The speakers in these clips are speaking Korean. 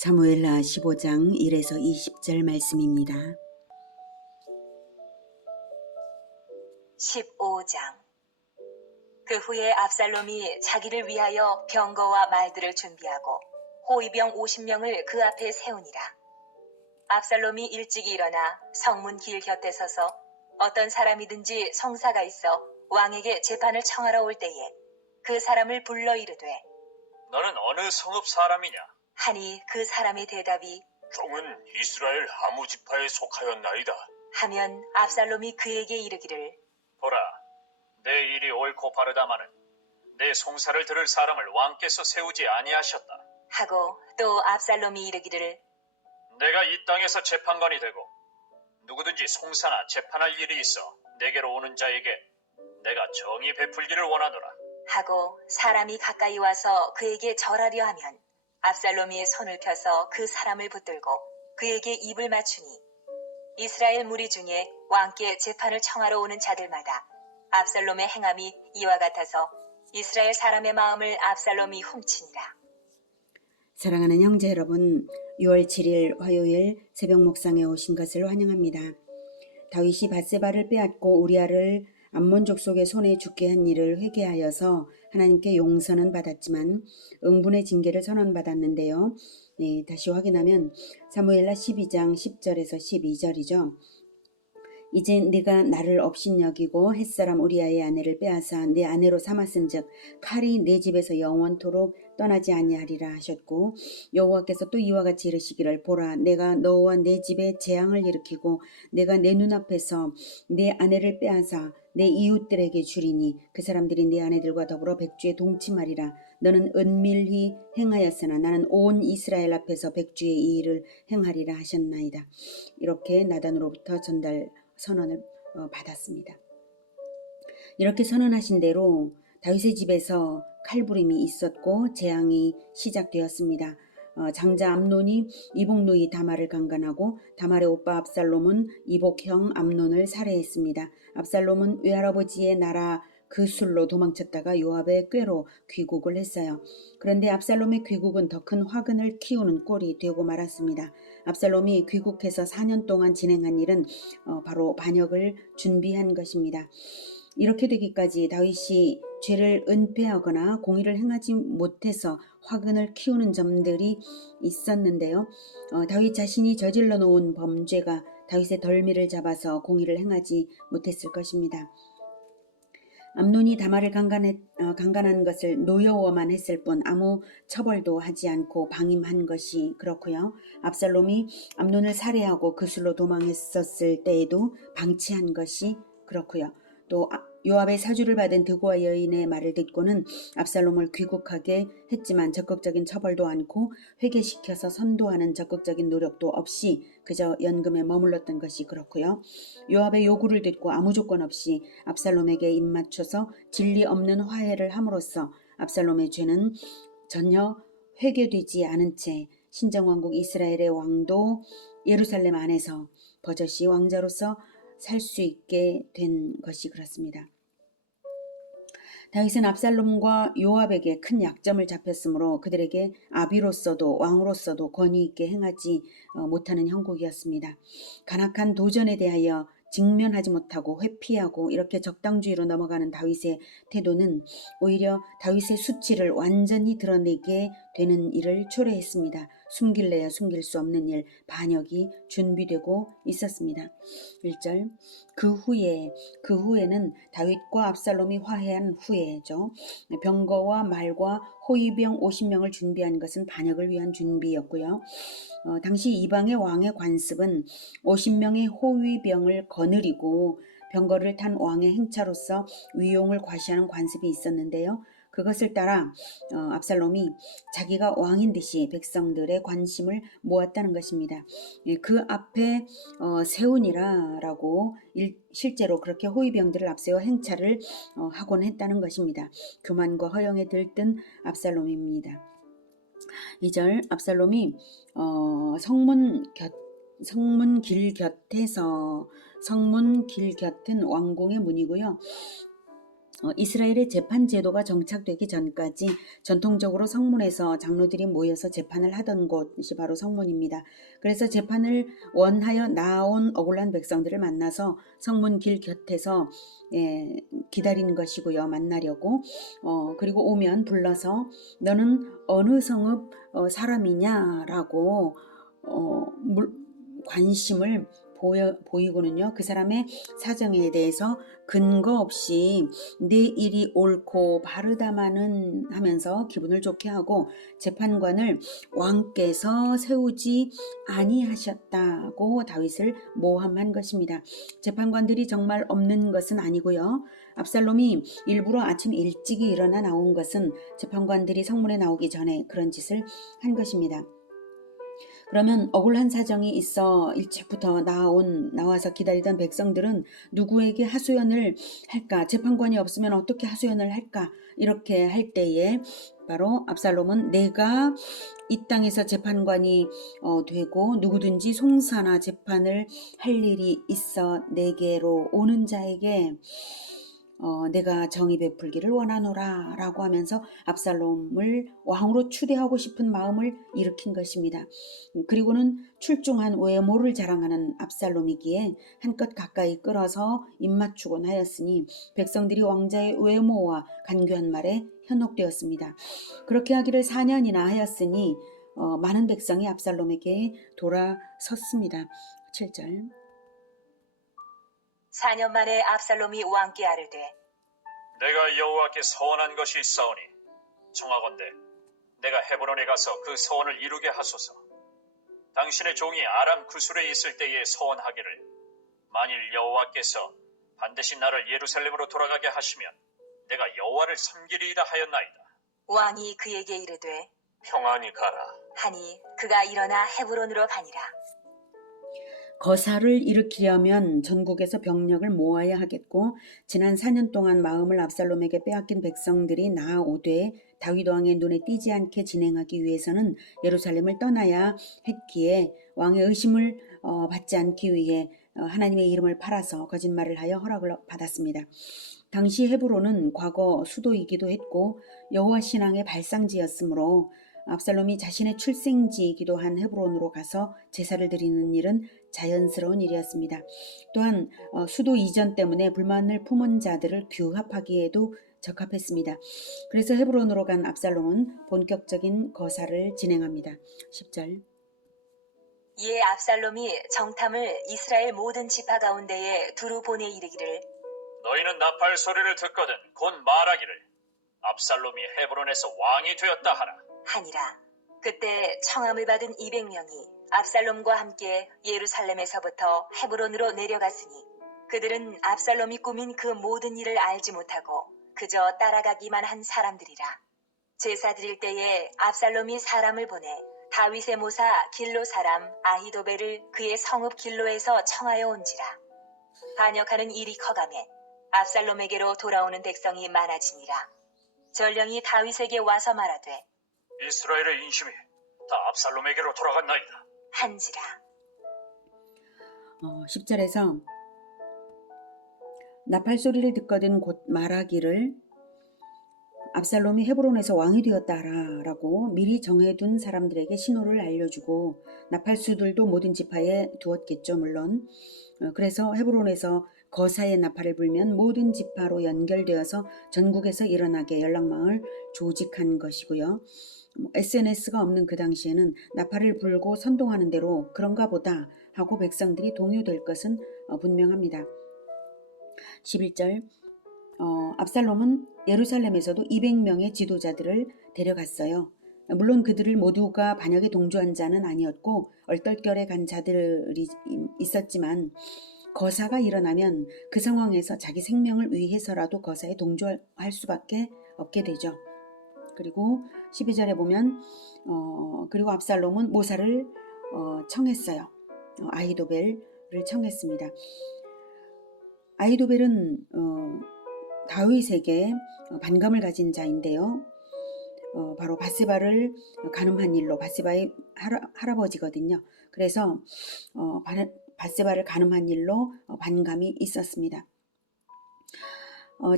사무엘하 15장 1에서 20절 말씀입니다. 15장. 그 후에 압살롬이 자기를 위하여 병거와 말들을 준비하고 호위병 50명을 그 앞에 세우니라. 압살롬이 일찍이 일어나 성문 길 곁에 서서 어떤 사람이든지 성사가 있어 왕에게 재판을 청하러 올 때에 그 사람을 불러 이르되 너는 어느 성읍 사람이냐? 하니 그 사람의 대답이 종은 이스라엘 아무 지파에 속하였나이다. 하면 압살롬이 그에게 이르기를 보라, 내 일이 옳고 바르다마는 내 송사를 들을 사람을 왕께서 세우지 아니하셨다. 하고 또 압살롬이 이르기를 내가 이 땅에서 재판관이 되고 누구든지 송사나 재판할 일이 있어 내게로 오는 자에게 내가 정의 베풀기를 원하노라. 하고 사람이 가까이 와서 그에게 절하려 하면 압살롬이 손을 펴서 그 사람을 붙들고 그에게 입을 맞추니 이스라엘 무리 중에 왕께 재판을 청하러 오는 자들마다 압살롬의 행함이 이와 같아서 이스라엘 사람의 마음을 압살롬이 훔치니라. 사랑하는 형제 여러분, 6월 7일 화요일 새벽 목상에 오신 것을 환영합니다. 다윗이 밧세바를 빼앗고 우리아를 암몬 족속의 손에 죽게 한 일을 회개하여서 하나님께 용서는 받았지만 응분의 징계를 선언받았는데요. 다시 확인하면 사무엘하 12장 10절에서 12절이죠. 이제 네가 나를 업신여기고 햇사람 우리아의 아내를 빼앗아 내 아내로 삼았은즉 칼이 내 집에서 영원토록 떠나지 아니하리라 하셨고, 여호와께서 또 이와 같이 이르시기를 보라, 내가 너와 내 집에 재앙을 일으키고 내가 내 눈앞에서 내 아내를 빼앗아 내 이웃들에게 주리니 그 사람들이 내 아내들과 더불어 백주에 동침하리라. 너는 은밀히 행하였으나 나는 온 이스라엘 앞에서 백주의 이 일을 행하리라 하셨나이다. 이렇게 나단으로부터 선언을 받았습니다. 이렇게 선언하신 대로 다윗의 집에서 칼부림이 있었고 재앙이 시작되었습니다. 장자 암논이 이복 누이 다말을 강간하고 다말의 오빠 압살롬은 이복형 암논을 살해했습니다. 압살롬은 외할아버지의 나라 그술로 도망쳤다가 요압의 꾀로 귀국을 했어요. 그런데 압살롬의 귀국은 더 큰 화근을 키우는 꼴이 되고 말았습니다. 압살롬이 귀국해서 4년 동안 진행한 일은 바로 반역을 준비한 것입니다. 이렇게 되기까지 다윗이 죄를 은폐하거나 공의를 행하지 못해서 화근을 키우는 점들이 있었는데요. 다윗 자신이 저질러 놓은 범죄가 다윗의 덜미를 잡아서 공의를 행하지 못했을 것입니다. 암논이 다말을 강간한 것을 노여워만 했을 뿐 아무 처벌도 하지 않고 방임한 것이 그렇고요. 압살롬이 암논을 살해하고 그술로 도망했었을 때에도 방치한 것이 그렇고요. 또 요압의 사주를 받은 드고아 여인의 말을 듣고는 압살롬을 귀국하게 했지만 적극적인 처벌도 않고 회개시켜서 선도하는 적극적인 노력도 없이 그저 연금에 머물렀던 것이 그렇고요. 요압의 요구를 듣고 아무 조건 없이 압살롬에게 입맞춰서 진리 없는 화해를 함으로써 압살롬의 죄는 전혀 회개되지 않은 채 신정왕국 이스라엘의 왕도 예루살렘 안에서 버젓이 왕자로서 살 수 있게 된 것이 그렇습니다. 다윗은 압살롬과 요압에게 큰 약점을 잡혔으므로 그들에게 아비로서도 왕으로서도 권위 있게 행하지 못하는 형국이었습니다. 간악한 도전에 대하여 직면하지 못하고 회피하고 이렇게 적당주의로 넘어가는 다윗의 태도는 오히려 다윗의 수치를 완전히 드러내게 되는 일을 초래했습니다. 숨길래야 숨길 수 없는 일, 반역이 준비되고 있었습니다. 1절 그 후에는 다윗과 압살롬이 화해한 후에죠. 병거와 말과 호위병 50명을 준비한 것은 반역을 위한 준비였고요. 당시 이방의 왕의 관습은 50명의 호위병을 거느리고 병거를 탄 왕의 행차로서 위용을 과시하는 관습이 있었는데요. 그것을 따라 압살롬이 자기가 왕인 듯이 백성들의 관심을 모았다는 것입니다. 그 앞에 세우니라라고 실제로 그렇게 호위병들을 앞세워 행차를 하곤 했다는 것입니다. 교만과 허영에 들뜬 압살롬입니다. 2절 압살롬이 성문 길 곁에서 성문 길 곁은 왕궁의 문이고요. 이스라엘의 재판 제도가 정착되기 전까지 전통적으로 성문에서 장로들이 모여서 재판을 하던 곳이 바로 성문입니다. 그래서 재판을 원하여 나온 억울한 백성들을 만나서 성문 길 곁에서 기다리는 것이고요. 만나려고. 그리고 오면 불러서 너는 어느 성읍 사람이냐라고 관심을 보이고는요. 그 사람의 사정에 대해서 근거 없이 내 일이 옳고 바르다마는 하면서 기분을 좋게 하고 재판관을 왕께서 세우지 아니하셨다고 다윗을 모함한 것입니다. 재판관들이 정말 없는 것은 아니고요. 압살롬이 일부러 아침 일찍이 일어나 나온 것은 재판관들이 성문에 나오기 전에 그런 짓을 한 것입니다. 그러면 억울한 사정이 있어 일찍부터 나와서 기다리던 백성들은 누구에게 하소연을 할까? 재판관이 없으면 어떻게 하소연을 할까? 이렇게 할 때에 바로 압살롬은 내가 이 땅에서 재판관이 되고 누구든지 송사나 재판을 할 일이 있어 내게로 오는 자에게 내가 정의 베풀기를 원하노라 라고 하면서 압살롬을 왕으로 추대하고 싶은 마음을 일으킨 것입니다. 그리고는 출중한 외모를 자랑하는 압살롬이기에 한껏 가까이 끌어서 입맞추곤 하였으니 백성들이 왕자의 외모와 간교한 말에 현혹되었습니다. 그렇게 하기를 4년이나 하였으니 많은 백성이 압살롬에게 돌아섰습니다. 7절 4년 만에 압살롬이 왕께 아뢰되 내가 여호와께 서원한 것이 있사오니 청하건대 내가 헤브론에 가서 그 서원을 이루게 하소서. 당신의 종이 아람 구술에 있을 때에 서원하기를 만일 여호와께서 반드시 나를 예루살렘으로 돌아가게 하시면 내가 여호와를 섬기리이다 하였나이다. 왕이 그에게 이르되 평안히 가라. 하니 그가 일어나 헤브론으로 가니라. 거사를 일으키려면 전국에서 병력을 모아야 하겠고 지난 4년 동안 마음을 압살롬에게 빼앗긴 백성들이 나아오되 다윗 왕의 눈에 띄지 않게 진행하기 위해서는 예루살렘을 떠나야 했기에 왕의 의심을 받지 않기 위해 하나님의 이름을 팔아서 거짓말을 하여 허락을 받았습니다. 당시 헤브론은 과거 수도이기도 했고 여호와 신앙의 발상지였으므로 압살롬이 자신의 출생지이기도 한 헤브론으로 가서 제사를 드리는 일은 자연스러운 일이었습니다. 또한 수도 이전 때문에 불만을 품은 자들을 규합하기에도 적합했습니다. 그래서 헤브론으로 간 압살롬은 본격적인 거사를 진행합니다. 10절 이에 압살롬이 정탐을 이스라엘 모든 지파 가운데에 두루 보내 이르기를 너희는 나팔 소리를 듣거든 곧 말하기를 압살롬이 헤브론에서 왕이 되었다 하라. 하니라. 그때 청함을 받은 200명이 압살롬과 함께 예루살렘에서부터 헤브론으로 내려갔으니 그들은 압살롬이 꾸민 그 모든 일을 알지 못하고 그저 따라가기만 한 사람들이라. 제사 드릴 때에 압살롬이 사람을 보내 다윗의 모사 길로 사람 아히도벨을 그의 성읍 길로에서 청하여 온지라. 반역하는 일이 커가매 압살롬에게로 돌아오는 백성이 많아지니라. 전령이 다윗에게 와서 말하되 이스라엘의 인심이 다 압살롬에게로 돌아갔나이다. 한지라. 10절에서 나팔 소리를 듣거든 곧 말하기를 압살롬이 헤브론에서 왕이 되었다라고 미리 정해둔 사람들에게 신호를 알려주고 나팔수들도 모든 지파에 두었겠죠. 물론 그래서 헤브론에서 거사의 나팔을 불면 모든 지파로 연결되어서 전국에서 일어나게 연락망을 조직한 것이고요. SNS가 없는 그 당시에는 나팔을 불고 선동하는 대로 그런가 보다 하고 백성들이 동요될 것은 분명합니다. 11절 압살롬은 예루살렘에서도 200명의 지도자들을 데려갔어요. 물론 그들을 모두가 반역에 동조한 자는 아니었고 얼떨결에 간 자들이 있었지만 거사가 일어나면 그 상황에서 자기 생명을 위해서라도 거사에 동조할 수밖에 없게 되죠. 그리고 12절에 보면 그리고 압살롬은 모사를 청했어요. 아히도벨을 청했습니다. 아히도벨은 다윗에게 반감을 가진 자인데요. 바로 바세바를 간음한 일로 바세바의 할아버지거든요. 그래서 바세바를 간음한 일로 반감이 있었습니다.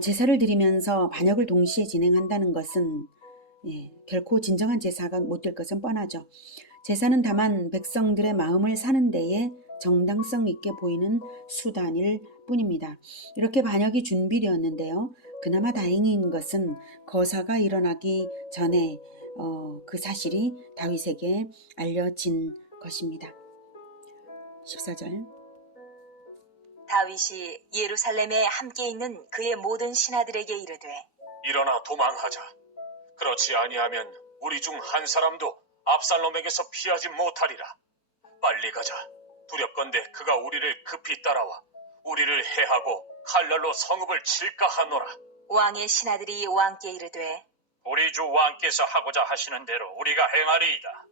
제사를 드리면서 반역을 동시에 진행한다는 것은 결코 진정한 제사가 못 될 것은 뻔하죠. 제사는 다만 백성들의 마음을 사는 데에 정당성 있게 보이는 수단일 뿐입니다. 이렇게 반역이 준비되었는데요. 그나마 다행인 것은 거사가 일어나기 전에 그 사실이 다윗에게 알려진 것입니다. 14절. 다윗이 예루살렘에 함께 있는 그의 모든 신하들에게 이르되 일어나 도망하자. 그렇지 아니하면 우리 중 한 사람도 압살롬에게서 피하지 못하리라. 빨리 가자. 두렵건대 그가 우리를 급히 따라와 우리를 해하고 칼날로 성읍을 칠까 하노라. 왕의 신하들이 왕께 이르되 우리 주 왕께서 하고자 하시는 대로 우리가 행하리이다.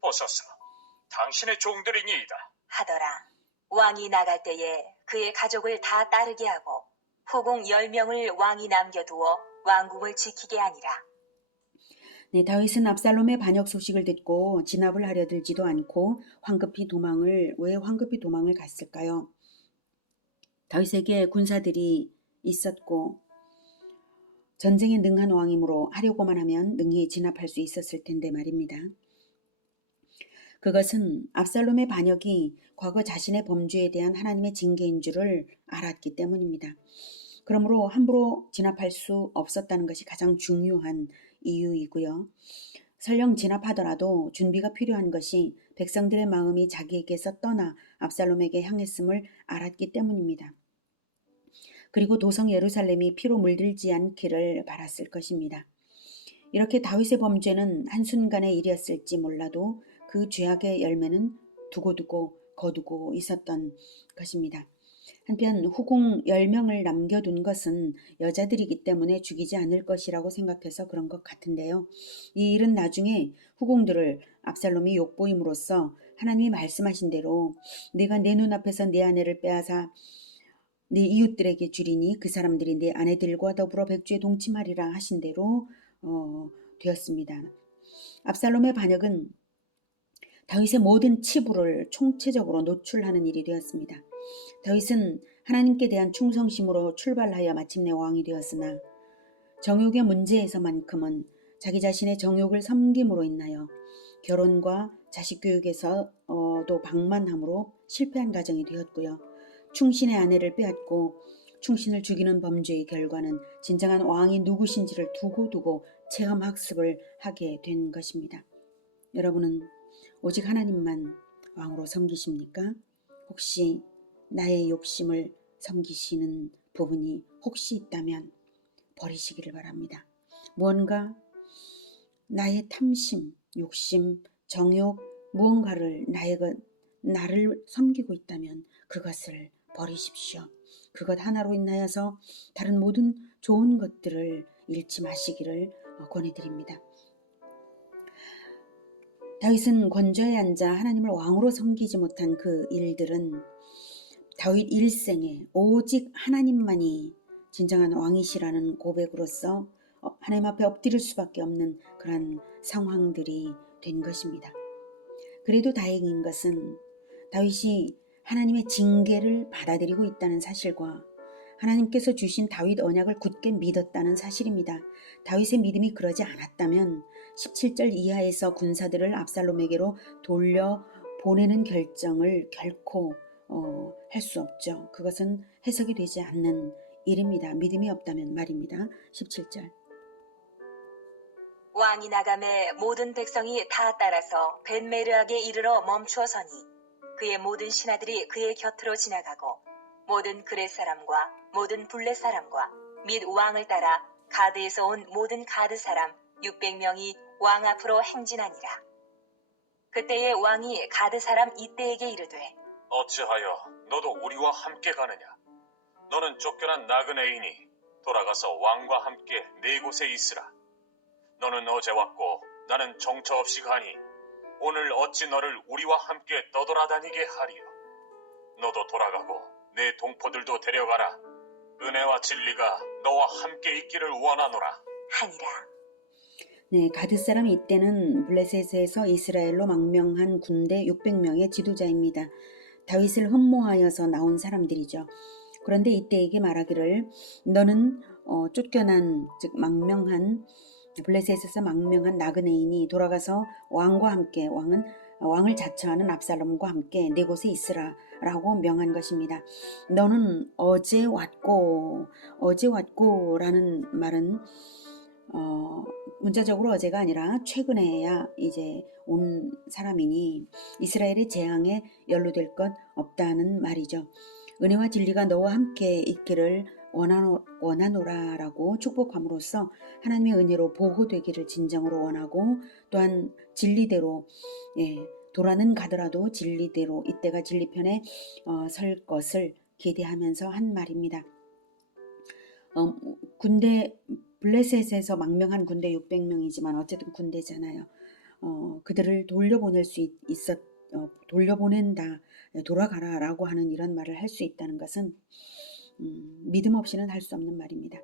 보소서, 당신의 종들이니이다. 하더라. 왕이 나갈 때에 그의 가족을 다 따르게 하고 후궁 10명을 왕이 남겨두어 왕궁을 지키게 하니라. 네, 다윗은 압살롬의 반역 소식을 듣고 진압을 하려 들지도 않고 왜 황급히 도망을 갔을까요? 다윗에게 군사들이 있었고 전쟁에 능한 왕이므로 하려고만 하면 능히 진압할 수 있었을 텐데 말입니다. 그것은 압살롬의 반역이 과거 자신의 범죄에 대한 하나님의 징계인 줄을 알았기 때문입니다. 그러므로 함부로 진압할 수 없었다는 것이 가장 중요한 이유이고요. 설령 진압하더라도 준비가 필요한 것이 백성들의 마음이 자기에게서 떠나 압살롬에게 향했음을 알았기 때문입니다. 그리고 도성 예루살렘이 피로 물들지 않기를 바랐을 것입니다. 이렇게 다윗의 범죄는 한순간의 일이었을지 몰라도 그 죄악의 열매는 두고두고 거두고 있었던 것입니다. 한편 후궁 10명을 남겨둔 것은 여자들이기 때문에 죽이지 않을 것이라고 생각해서 그런 것 같은데요. 이 일은 나중에 후궁들을 압살롬이 욕보임으로써 하나님이 말씀하신 대로 내가 내 눈앞에서 내 아내를 빼앗아 네 이웃들에게 주리니 그 사람들이 내 아내들과 더불어 백주에 동침하리라 하신 대로 되었습니다. 압살롬의 반역은 다윗의 모든 치부를 총체적으로 노출하는 일이 되었습니다. 다윗은 하나님께 대한 충성심으로 출발하여 마침내 왕이 되었으나 정욕의 문제에서만큼은 자기 자신의 정욕을 섬김으로 인하여 결혼과 자식 교육에서도 방만함으로 실패한 가정이 되었고요. 충신의 아내를 빼앗고 충신을 죽이는 범죄의 결과는 진정한 왕이 누구신지를 두고두고 체험 학습을 하게 된 것입니다. 여러분은 오직 하나님만 왕으로 섬기십니까? 혹시 나의 욕심을 섬기시는 부분이 혹시 있다면 버리시기를 바랍니다. 무언가 나의 탐심, 욕심, 정욕, 무언가를 나를 섬기고 있다면 그것을 버리십시오. 그것 하나로 인하여서 다른 모든 좋은 것들을 잃지 마시기를 권해드립니다. 다윗은 권좌에 앉아 하나님을 왕으로 섬기지 못한 그 일들은 다윗 일생에 오직 하나님만이 진정한 왕이시라는 고백으로서 하나님 앞에 엎드릴 수밖에 없는 그런 상황들이 된 것입니다. 그래도 다행인 것은 다윗이 하나님의 징계를 받아들이고 있다는 사실과 하나님께서 주신 다윗 언약을 굳게 믿었다는 사실입니다. 다윗의 믿음이 그러지 않았다면 17절 이하에서 군사들을 압살롬에게로 돌려보내는 결정을 결코 할 수 없죠. 그것은 해석이 되지 않는 일입니다. 믿음이 없다면 말입니다. 17절. 왕이 나감에 모든 백성이 다 따라서 벤메르악에 이르러 멈추어 서니 그의 모든 신하들이 그의 곁으로 지나가고 모든 그렛 사람과 모든 블렛 사람과 및 왕을 따라 가드에서 온 모든 가드 사람 600명이 왕 앞으로 행진하니라. 그때에 왕이 가드 사람 이때에게 이르되 어찌하여 너도 우리와 함께 가느냐? 너는 쫓겨난 나그네이니 돌아가서 왕과 함께 네 곳에 있으라. 너는 어제 왔고 나는 정처 없이 가니 오늘 어찌 너를 우리와 함께 떠돌아다니게 하리요. 너도 돌아가고 내 동포들도 데려가라. 은혜와 진리가 너와 함께 있기를 원하노라. 하니라. 네, 가드 사람 이때는 블레셋에서 이스라엘로 망명한 군대 600명의 지도자입니다. 다윗을 흠모하여서 나온 사람들이죠. 그런데 이때에게 말하기를 너는 쫓겨난 즉 망명한 블레셋에서 망명한 나그네인이 돌아가서 왕과 함께 왕을 자처하는 압살롬과 함께 네 곳에 있으라 라고 명한 것입니다. 너는 어제 왔고 라는 말은 문자적으로 어제가 아니라 최근에야 이제 온 사람이니 이스라엘의 재앙에 연루될 것 없다는 말이죠. 은혜와 진리가 너와 함께 있기를 원하노라라고 축복함으로써 하나님의 은혜로 보호되기를 진정으로 원하고 또한 진리대로 도라는 가더라도 진리대로 이때가 진리편에 설 것을 기대하면서 한 말입니다. 군대 블레셋에서 망명한 군대 600명이지만 어쨌든 군대잖아요. 그들을 돌려보낼 수 돌려보낸다, 돌아가라라고 하는 이런 말을 할 수 있다는 것은 믿음 없이는 할 수 없는 말입니다.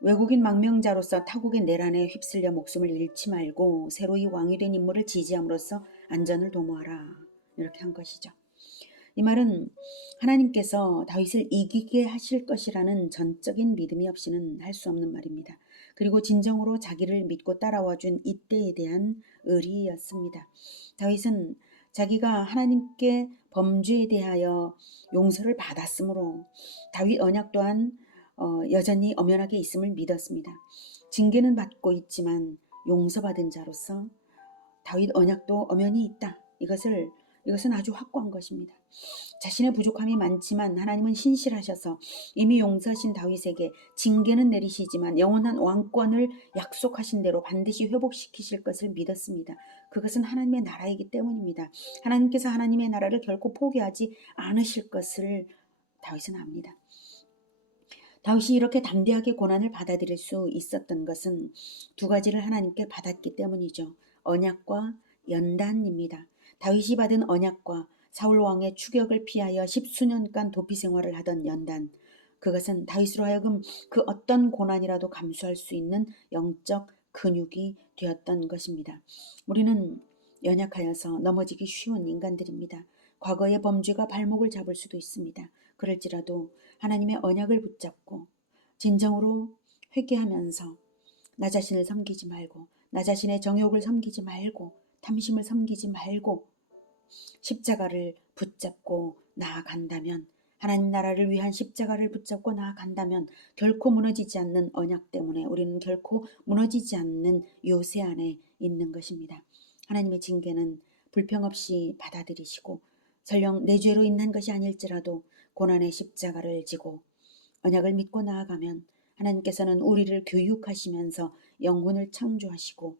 외국인 망명자로서 타국의 내란에 휩쓸려 목숨을 잃지 말고 새로이 왕이 된 인물을 지지함으로써 안전을 도모하라 이렇게 한 것이죠. 이 말은 하나님께서 다윗을 이기게 하실 것이라는 전적인 믿음이 없이는 할 수 없는 말입니다. 그리고 진정으로 자기를 믿고 따라와 준 이때에 대한 의리였습니다. 다윗은 자기가 하나님께 범죄에 대하여 용서를 받았으므로 다윗 언약 또한 여전히 엄연하게 있음을 믿었습니다. 징계는 받고 있지만 용서받은 자로서 다윗 언약도 엄연히 있다. 이것은 아주 확고한 것입니다. 자신의 부족함이 많지만 하나님은 신실하셔서 이미 용서하신 다윗에게 징계는 내리시지만 영원한 왕권을 약속하신 대로 반드시 회복시키실 것을 믿었습니다. 그것은 하나님의 나라이기 때문입니다. 하나님께서 하나님의 나라를 결코 포기하지 않으실 것을 다윗은 압니다. 다윗이 이렇게 담대하게 고난을 받아들일 수 있었던 것은 두 가지를 하나님께 받았기 때문이죠. 언약과 연단입니다. 다윗이 받은 언약과 사울 왕의 추격을 피하여 10수년간 도피 생활을 하던 연단, 그것은 다윗으로 하여금 그 어떤 고난이라도 감수할 수 있는 영적 근육이 되었던 것입니다. 우리는 연약하여서 넘어지기 쉬운 인간들입니다. 과거의 범죄가 발목을 잡을 수도 있습니다. 그럴지라도 하나님의 언약을 붙잡고 진정으로 회개하면서 나 자신을 섬기지 말고 나 자신의 정욕을 섬기지 말고 탐심을 섬기지 말고 십자가를 붙잡고 나아간다면 하나님 나라를 위한 십자가를 붙잡고 나아간다면 결코 무너지지 않는 언약 때문에 우리는 결코 무너지지 않는 요새 안에 있는 것입니다. 하나님의 징계는 불평 없이 받아들이시고 설령 내 죄로 인한 것이 아닐지라도 고난의 십자가를 지고 언약을 믿고 나아가면 하나님께서는 우리를 교육하시면서 영혼을 창조하시고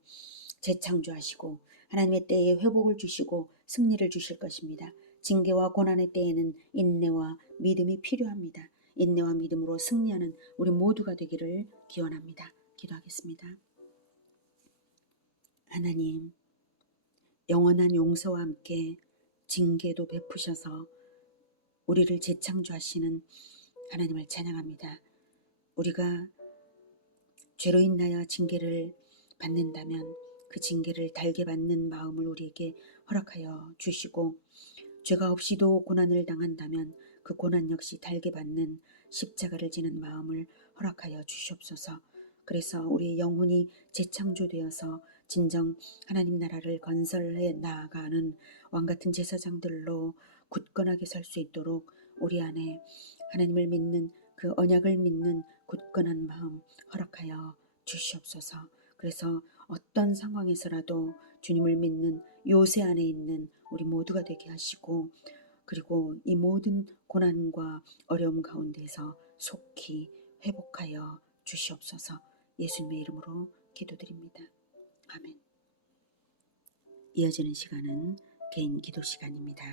재창조하시고 하나님의 때에 회복을 주시고 승리를 주실 것입니다. 징계와 고난의 때에는 인내와 믿음이 필요합니다. 인내와 믿음으로 승리하는 우리 모두가 되기를 기원합니다. 기도하겠습니다. 하나님, 영원한 용서와 함께 징계도 베푸셔서 우리를 재창조하시는 하나님을 찬양합니다. 우리가 죄로 인하여 징계를 받는다면 그 징계를 달게 받는 마음을 우리에게 허락하여 주시고 죄가 없이도 고난을 당한다면 그 고난 역시 달게 받는 십자가를 지는 마음을 허락하여 주시옵소서. 그래서 우리의 영혼이 재창조되어서 진정 하나님 나라를 건설해 나아가는 왕같은 제사장들로 굳건하게 설 수 있도록 우리 안에 하나님을 믿는 그 언약을 믿는 굳건한 마음 허락하여 주시옵소서. 그래서 어떤 상황에서라도 주님을 믿는 요새 안에 있는 우리 모두가 되게 하시고 그리고 이 모든 고난과 어려움 가운데서 속히 회복하여 주시옵소서. 예수님의 이름으로 기도드립니다. 아멘. 이어지는 시간은 개인 기도 시간입니다.